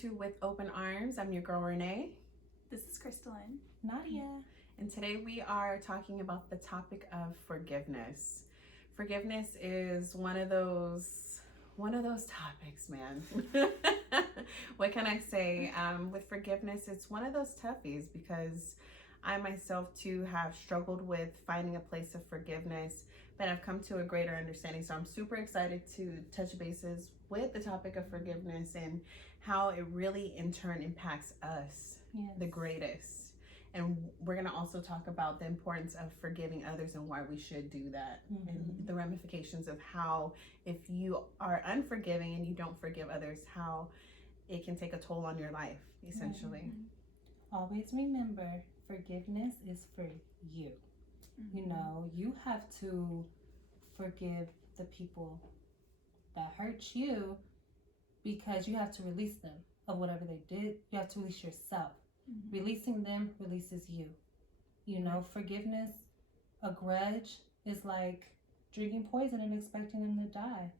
to With Open Arms. I'm your girl, Renee. This is Crystalline. Nadia. And today we are talking about the topic of forgiveness. Forgiveness is one of those topics, man. What can I say? With forgiveness, it's one of those toughies because I myself too have struggled with finding a place of forgiveness, but I've come to a greater understanding. So I'm super excited to touch bases with the topic of forgiveness and how it really in turn impacts us, the greatest. And we're going to also talk about the importance of forgiving others and why we should do that, and the ramifications of how, if you are unforgiving and you don't forgive others, how it can take a toll on your life, essentially. Always remember, forgiveness is for you. You know, you have to forgive the people that hurt you because you have to release them of whatever they did. You have to release yourself. Releasing them releases you. You know, forgiveness, a grudge is like drinking poison and expecting them to die.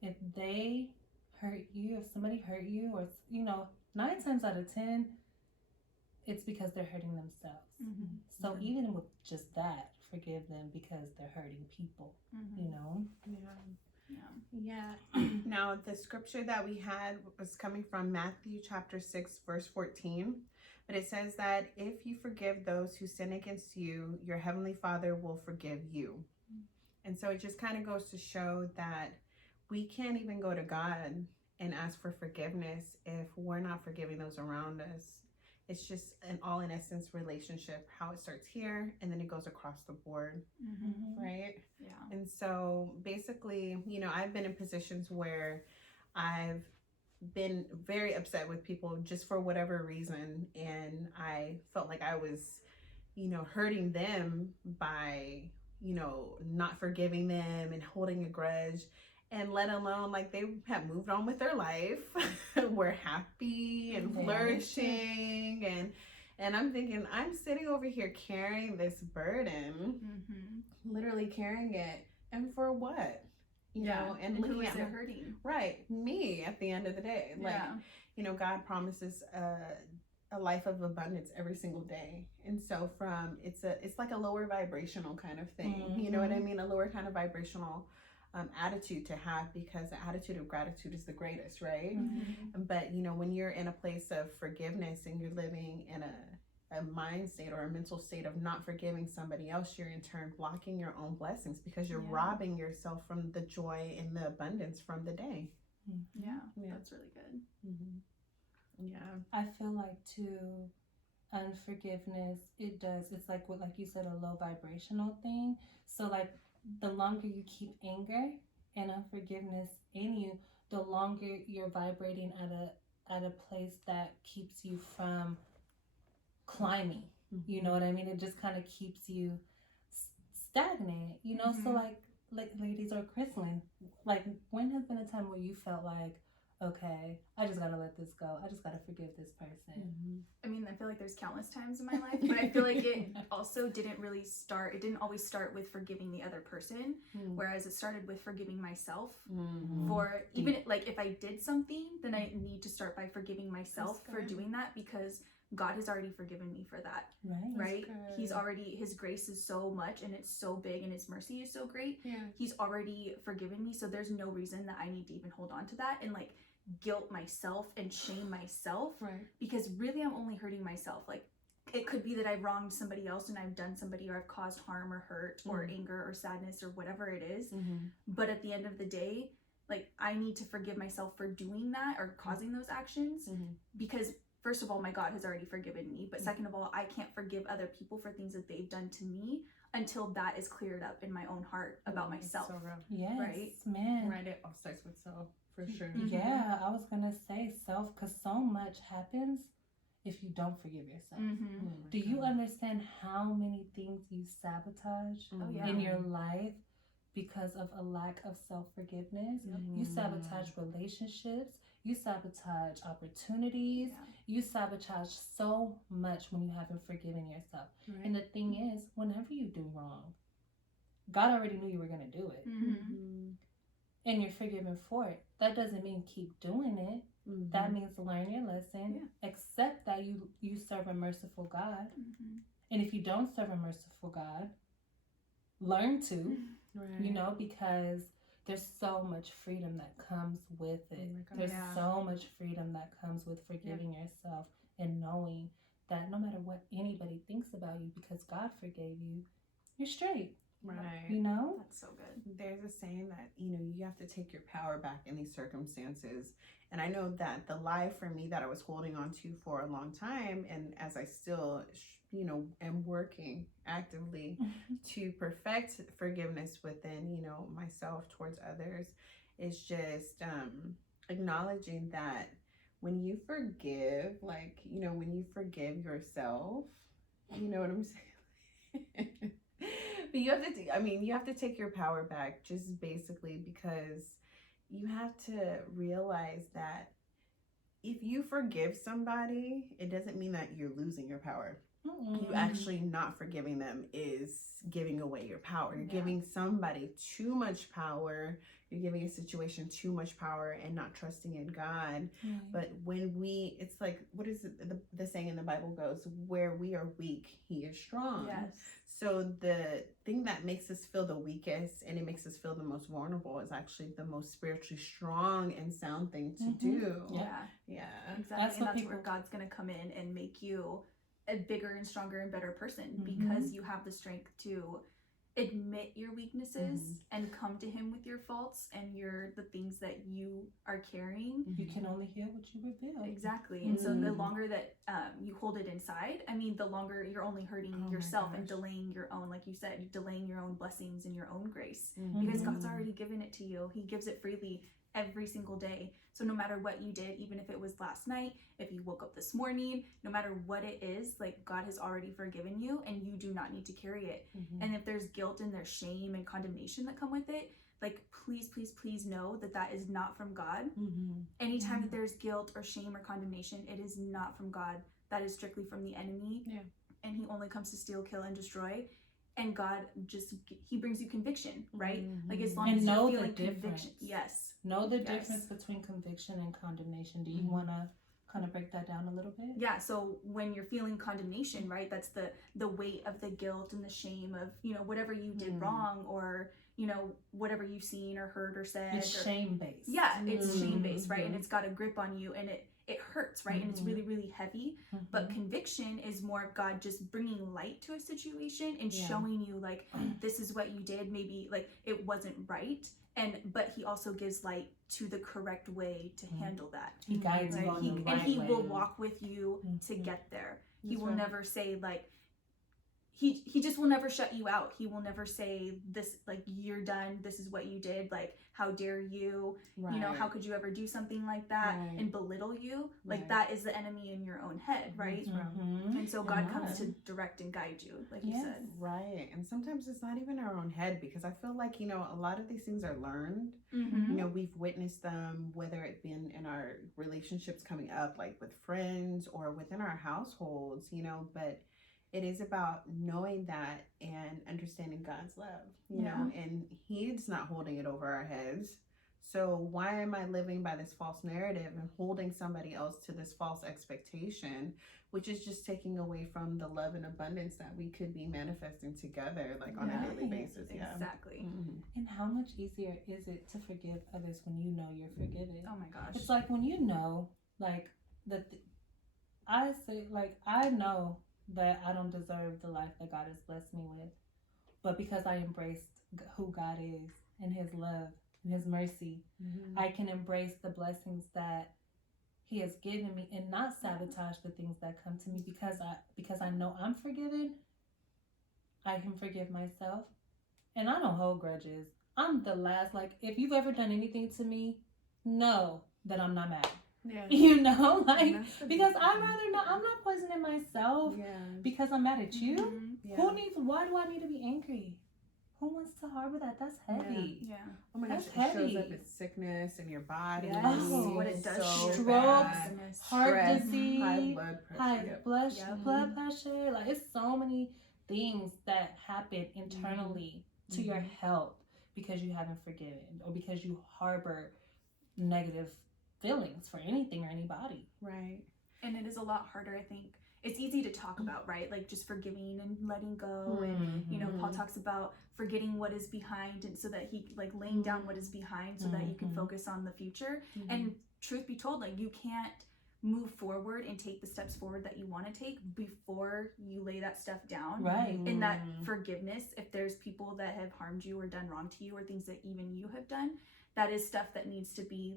If they hurt you, if somebody hurt you, or, 9 times out of 10, it's because they're hurting themselves. So even with just that, forgive them because they're hurting people, you know? Yeah. Now, the scripture that we had was coming from Matthew chapter 6, verse 14. But it says that if you forgive those who sin against you, your heavenly Father will forgive you. And so it just kind of goes to show that we can't even go to God and ask for forgiveness if we're not forgiving those around us. It's just an all in essence relationship, how it starts here and then it goes across the board, right? Yeah. And so basically, I've been in positions where I've been very upset with people just for whatever reason, and I felt like I was, hurting them by, not forgiving them and holding a grudge. And let alone, like, they have moved on with their life. We're happy and flourishing. And I'm thinking, I'm sitting over here carrying this burden, literally carrying it. And for what? You know, and who looking is at it hurting? Right. Me at the end of the day. Like, God promises a life of abundance every single day. And so it's like a lower vibrational kind of thing. You know what I mean? A lower kind of vibrational attitude to have, because the attitude of gratitude is the greatest, right? But when you're in a place of forgiveness and you're living in a mind state or a mental state of not forgiving somebody else, you're in turn blocking your own blessings because you're robbing yourself from the joy and the abundance from the day. That's really good. I feel like too, unforgiveness, it's like what, like you said, a low vibrational thing. So like the longer you keep anger and unforgiveness in you, the longer you're vibrating at a place that keeps you from climbing. You know what I mean? It just kind of keeps you stagnant, So like ladies or Crystalline, like, when has been a time where you felt like, okay, I just gotta let this go, I just gotta forgive this person? I mean, I feel like there's countless times in my life, but I feel like it also didn't always start with forgiving the other person, whereas it started with forgiving myself. For even like if I did something, then I need to start by forgiving myself for doing that, because God has already forgiven me for that, right? His grace is so much and it's so big and his mercy is so great. He's already forgiven me, so there's no reason that I need to even hold on to that and like guilt myself and shame myself, because really I'm only hurting myself. Like, it could be that I've wronged somebody else and I've done somebody, or I've caused harm or hurt or anger or sadness or whatever it is, but at the end of the day, like, I need to forgive myself for doing that or causing those actions, because first of all, my God has already forgiven me, but second of all, I can't forgive other people for things that they've done to me until that is cleared up in my own heart about myself. So yes, right? Man. Right, it all starts with self, for sure. Yeah, I was gonna say self, because so much happens if you don't forgive yourself. Do you understand how many things you sabotage in your life because of a lack of self-forgiveness? You sabotage relationships, you sabotage opportunities, you sabotage so much when you haven't forgiven yourself. And the thing is, whenever you do wrong, God already knew you were going to do it. And you're forgiven for it. That doesn't mean keep doing it. that means learn your lesson, accept that you serve a merciful God. And if you don't serve a merciful God, learn to, you know, because there's so much freedom that comes with it. There's so much freedom that comes with forgiving yourself and knowing that no matter what anybody thinks about you, because God forgave you, you're straight. Right. You know? That's so good. There's a saying that, you know, you have to take your power back in these circumstances. And I know that the lie for me that I was holding on to for a long time, and as I still, you know, am working actively to perfect forgiveness within, you know, myself towards others, is just acknowledging that when you forgive, like, you know, when you forgive yourself, you know what I'm saying? But you have to, you have to take your power back, just basically because you have to realize that if you forgive somebody, it doesn't mean that you're losing your power. You actually not forgiving them is giving away your power. You're giving somebody too much power. You're giving a situation too much power and not trusting in God. But when it's like, what is it, the saying in the Bible goes, where we are weak, he is strong. Yes. So the thing that makes us feel the weakest and it makes us feel the most vulnerable is actually the most spiritually strong and sound thing to do. Yeah. Exactly. That's where God's going to come in and make you a bigger and stronger and better person because you have the strength to admit your weaknesses and come to him with your faults and the things that you are carrying. You can only heal what you reveal. Exactly. And so the longer that you hold it inside, the longer you're only hurting yourself and delaying your own, like you said, delaying your own blessings and your own grace because God's already given it to you. He gives it freely every single day. So no matter what you did, even if it was last night, if you woke up this morning, no matter what it is, like God has already forgiven you and you do not need to carry it. And if there's guilt and there's shame and condemnation that come with it, like please know that is not from God. Anytime that there's guilt or shame or condemnation, it is not from God. That is strictly from the enemy. And he only comes to steal, kill, and destroy. And God he brings you conviction, right? Like as long as you're feeling conviction. Yes. Know the difference between conviction and condemnation. Do you want to kind of break that down a little bit? Yeah. So when you're feeling condemnation, right, that's the weight of the guilt and the shame of, you know, whatever you did wrong or, you know, whatever you've seen or heard or said. It's shame-based. Yeah, it's shame-based, right? And it's got a grip on you and it hurts, right? And it's really, really heavy. But conviction is more of God just bringing light to a situation and showing you, like, this is what you did. Maybe, like, it wasn't right. But he also gives light to the correct way to handle that. He guides you on the right way. And he will walk with you to get there. He will never say, like, he just will never shut you out. He will never say this, like, you're done. This is what you did. Like, how dare you? You know, how could you ever do something like that and belittle you? Like, that is the enemy in your own head, right? And so God comes to direct and guide you, like you said. Right. And sometimes it's not even our own head because I feel like, you know, a lot of these things are learned. You know, we've witnessed them, whether it been in our relationships coming up, like with friends or within our households, you know, but it is about knowing that and understanding God's love, you know, and he's not holding it over our heads. So why am I living by this false narrative and holding somebody else to this false expectation, which is just taking away from the love and abundance that we could be manifesting together, like on a daily basis. Exactly. And how much easier is it to forgive others when you know you're forgiven? Oh my gosh. It's like when you know, like, I know that I don't deserve the life that God has blessed me with. But because I embraced who God is and his love and his mercy, I can embrace the blessings that he has given me and not sabotage the things that come to me because I know I'm forgiven. I can forgive myself. And I don't hold grudges. I'm the last, like, if you've ever done anything to me, know that I'm not mad. You know, like, because I'm not poisoning myself because I'm mad at you. Why do I need to be angry? Who wants to harbor that? That's heavy. Oh my gosh, it shows up as sickness in your body. What it does. Strokes, heart disease, high blood pressure. Like, it's so many things that happen internally to your health because you haven't forgiven or because you harbor negative feelings for anything or anybody. Right. And it is a lot harder, I think. It's easy to talk about, right? Like just forgiving and letting go. And, you know, Paul talks about forgetting what is behind, and so that he, like, laying down what is behind so that you can focus on the future. And truth be told, like, you can't move forward and take the steps forward that you want to take before you lay that stuff down. Right. In that forgiveness, if there's people that have harmed you or done wrong to you, or things that even you have done, that is stuff that needs to be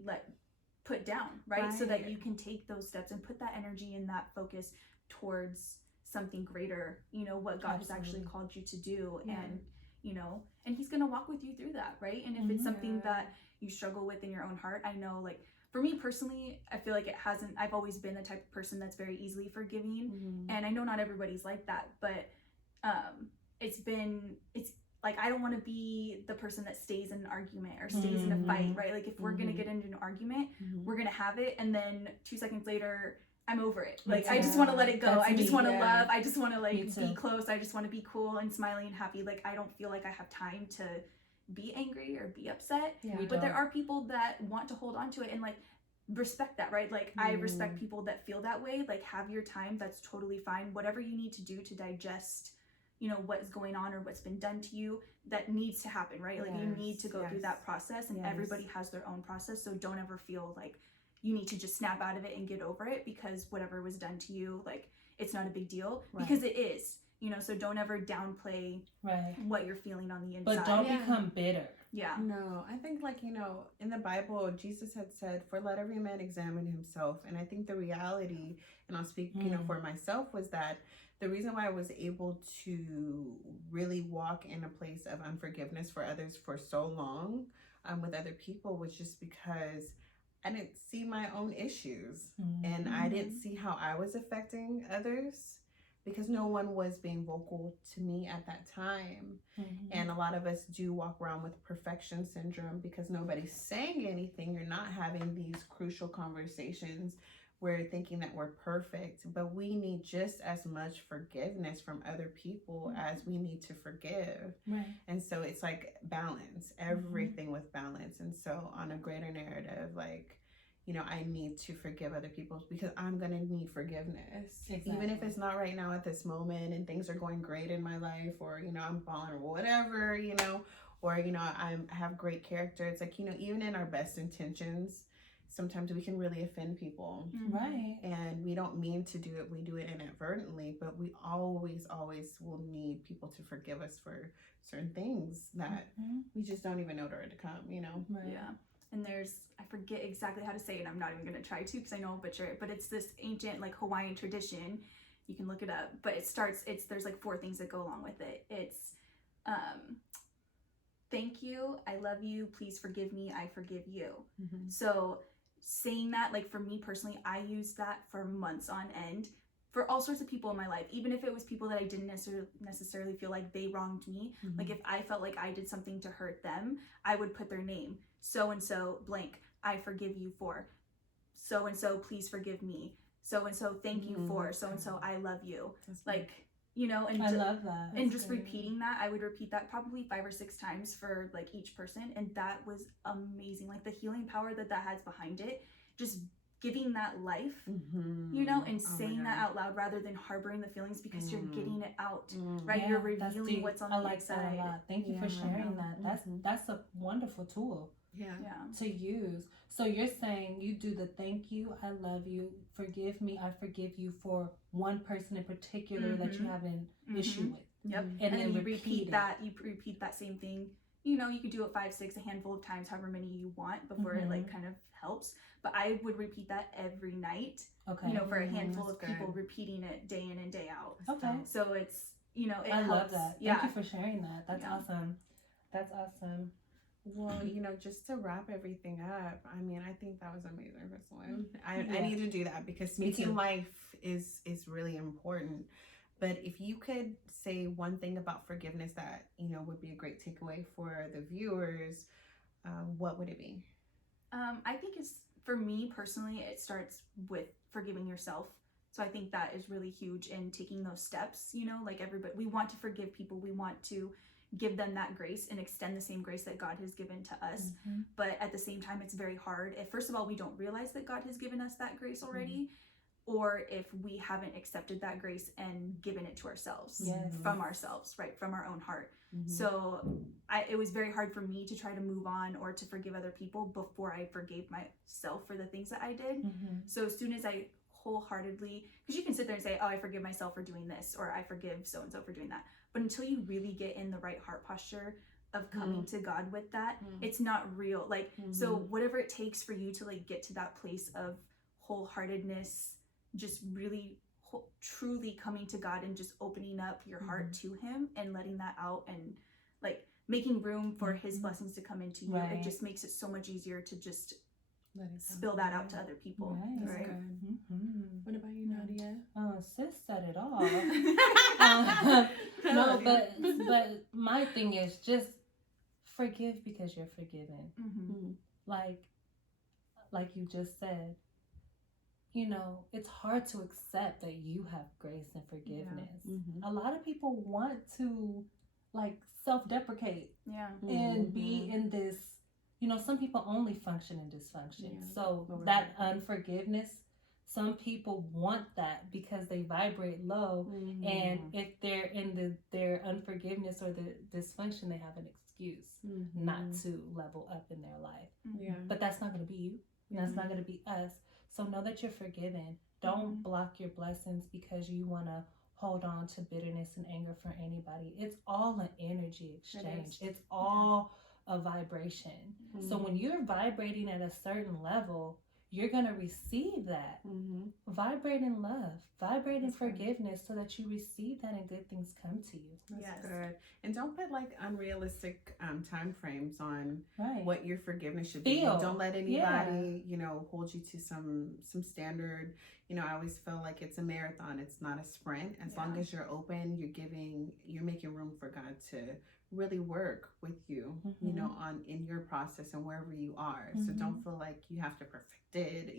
put down, right? So that you can take those steps and put that energy and that focus towards something greater, you know, what God has actually called you to do. And, you know, and he's going to walk with you through that, right? And if it's something that you struggle with in your own heart, I know, like, for me personally, I feel like I've always been the type of person that's very easily forgiving. And I know not everybody's like that, but it's like, I don't want to be the person that stays in an argument or stays in a fight, right? Like, if we're going to get into an argument, we're going to have it, and then 2 seconds later, I'm over it. Like, I just want to let it go. That's I just want to yeah. love. I just want to, like, be close. I just want to be cool and smiling and happy. Like, I don't feel like I have time to be angry or be upset. But there are people that want to hold on to it and, like, respect that, right? Like, I respect people that feel that way. Like, have your time. That's totally fine. Whatever you need to do to digest, you know, what is going on or what's been done to you, that needs to happen, right? Like, you need to go through that process, and everybody has their own process. So don't ever feel like you need to just snap out of it and get over it because whatever was done to you, like, it's not a big deal, because it is, you know. So don't ever downplay what you're feeling on the inside. But don't become bitter. No, I think, like, you know, in the Bible, Jesus had said, for let every man examine himself. And I think the reality, and I'll speak, you know, for myself, was that the reason why I was able to really walk in a place of unforgiveness for others for so long with other people was just because I didn't see my own issues, and I didn't see how I was affecting others because no one was being vocal to me at that time. And a lot of us do walk around with perfection syndrome because nobody's saying anything. You're not having these crucial conversations. We're thinking that we're perfect, but we need just as much forgiveness from other people as we need to forgive. And so it's like balance, everything with balance. And so on a greater narrative, like, you know, I need to forgive other people because I'm going to need forgiveness. Even if it's not right now at this moment and things are going great in my life, or, you know, I'm vulnerable, whatever, you know, or, you know, I have great character. It's like, you know, even in our best intentions, sometimes we can really offend people. And we don't mean to do it. We do it inadvertently, but we always will need people to forgive us for certain things that we just don't even know to come, you know? And there's, I forget exactly how to say it. I'm not even going to try to because I know I'll butcher it, but it's this ancient, like, Hawaiian tradition. You can look it up, but there's like 4 things that go along with it. It's, thank you, I love you, please forgive me, I forgive you. So saying that, like, for me personally, I used that for months on end for all sorts of people in my life, even if it was people that I didn't necessarily feel like they wronged me. Like, if I felt like I did something to hurt them, I would put their name, so and so blank, I forgive you for, so and so please forgive me, so and so thank you for, so and so I love you. Like, you know, and I love that. And just repeating that, I would repeat that probably 5 or 6 times for, like, each person, and that was amazing. Like, the healing power that has behind it, just giving that life, you know, and saying that out loud rather than harboring the feelings, because you're getting it out, right? You're revealing what's on the inside. That a lot. Thank you for sharing that. That's a wonderful tool to use. So you're saying you do the thank you, I love you, forgive me, I forgive you for one person in particular that you have an issue with. And then you repeat that. You repeat that same thing. You know, you could do it 5, 6, a handful of times, however many you want before it, like, kind of helps. But I would repeat that every night. You know, for a handful of people, repeating it day in and day out. So it's, you know, it helps. Love that. Thank you for sharing that. That's awesome. That's awesome. Well, you know, just to wrap everything up, I mean, I think that was amazing, Crystal. I need to do that because speaking life is really important. But if you could say one thing about forgiveness that, you know, would be a great takeaway for the viewers, what would it be? I think for me personally, it starts with forgiving yourself. So I think that is really huge in taking those steps, you know, like, everybody, we want to forgive people. We want to, give them that grace and extend the same grace that God has given to us. Mhm. But at the same time, it's very hard if, first of all, we don't realize that God has given us that grace already, or if we haven't accepted that grace and given it to ourselves, Yes. from ourselves, right, from our own heart. Mhm. So it was very hard for me to try to move on or to forgive other people before I forgave myself for the things that I did. Mhm. So as soon as I wholeheartedly, because you can sit there and say, oh, I forgive myself for doing this, or I forgive so-and-so for doing that. But until you really get in the right heart posture of coming to God with that, it's not real. Like, so whatever it takes for you to like get to that place of wholeheartedness, just really truly coming to God and just opening up your heart to him and letting that out and like making room for his blessings to come into you. Right. It just makes it so much easier to just Let it spill that out to other people. Right. That's Right. good. Mhm. What about you, Nadia? Oh, sis said it all. No, but my thing is just forgive because you're forgiven. Mhm. Like you just said, it's hard to accept that you have grace and forgiveness. Mhm. A lot of people want to like self-deprecate Yeah. and be in this, some people only function in dysfunction. Yeah. So Well, that unforgiveness, some people want that because they vibrate low. And if they're in their unforgiveness or the dysfunction, they have an excuse not to level up in their life. Yeah. But that's not going to be you. That's not going to be us. So know that you're forgiven. Don't block your blessings because you want to hold on to bitterness and anger for anybody. It's all an energy exchange. It's all a vibration. So when you're vibrating at a certain level, you're going to receive that. Vibrate in love, vibrate in forgiveness so that you receive that and good things come to you. That's good. And don't put like unrealistic time frames on Right. what your forgiveness should Feel. be. Don't let anybody, hold you to some standard. I always feel like it's a marathon. It's not a sprint. As long as you're open, you're making room for God to really work with you, in your process and wherever you are. So don't feel like you have to perfect it,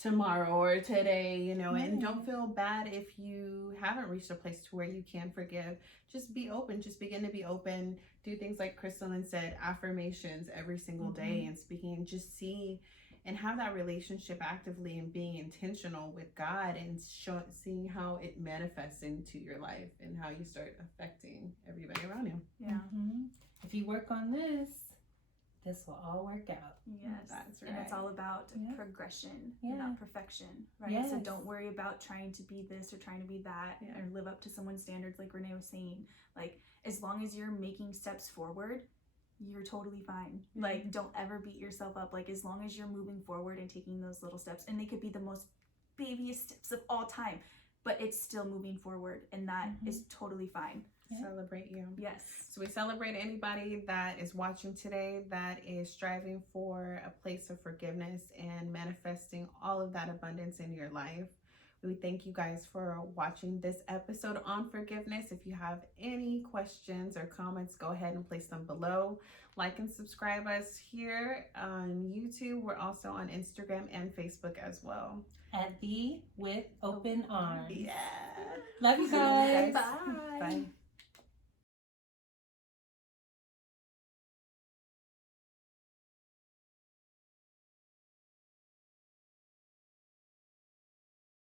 tomorrow or today, and don't feel bad if you haven't reached a place to where you can forgive. Just be open. Just begin to be open. Do things like Crystalline said, affirmations every single day and speaking, and just see and have that relationship actively and being intentional with God and seeing how it manifests into your life and how you start affecting everybody around you. Yeah. If you work on this will all work out. Yes. That's And it's right. all about Yeah. progression, Yeah. not perfection, right? Yes. So don't worry about trying to be this or trying to be that Yeah. or live up to someone's standards, like Renee was saying. Like, as long as you're making steps forward, you're totally fine. Like, don't ever beat yourself up. Like, as long as you're moving forward and taking those little steps, and they could be the most babyest steps of all time, but it's still moving forward, and that is totally fine. Yeah. Celebrate you. Yes. So we celebrate anybody that is watching today that is striving for a place of forgiveness and manifesting all of that abundance in your life. We thank you guys for watching this episode on forgiveness. If you have any questions or comments, go ahead and place them below. Like and subscribe us here on YouTube. We're also on Instagram and Facebook as well. At the with open arms. Yeah. Love you guys. Bye. Bye.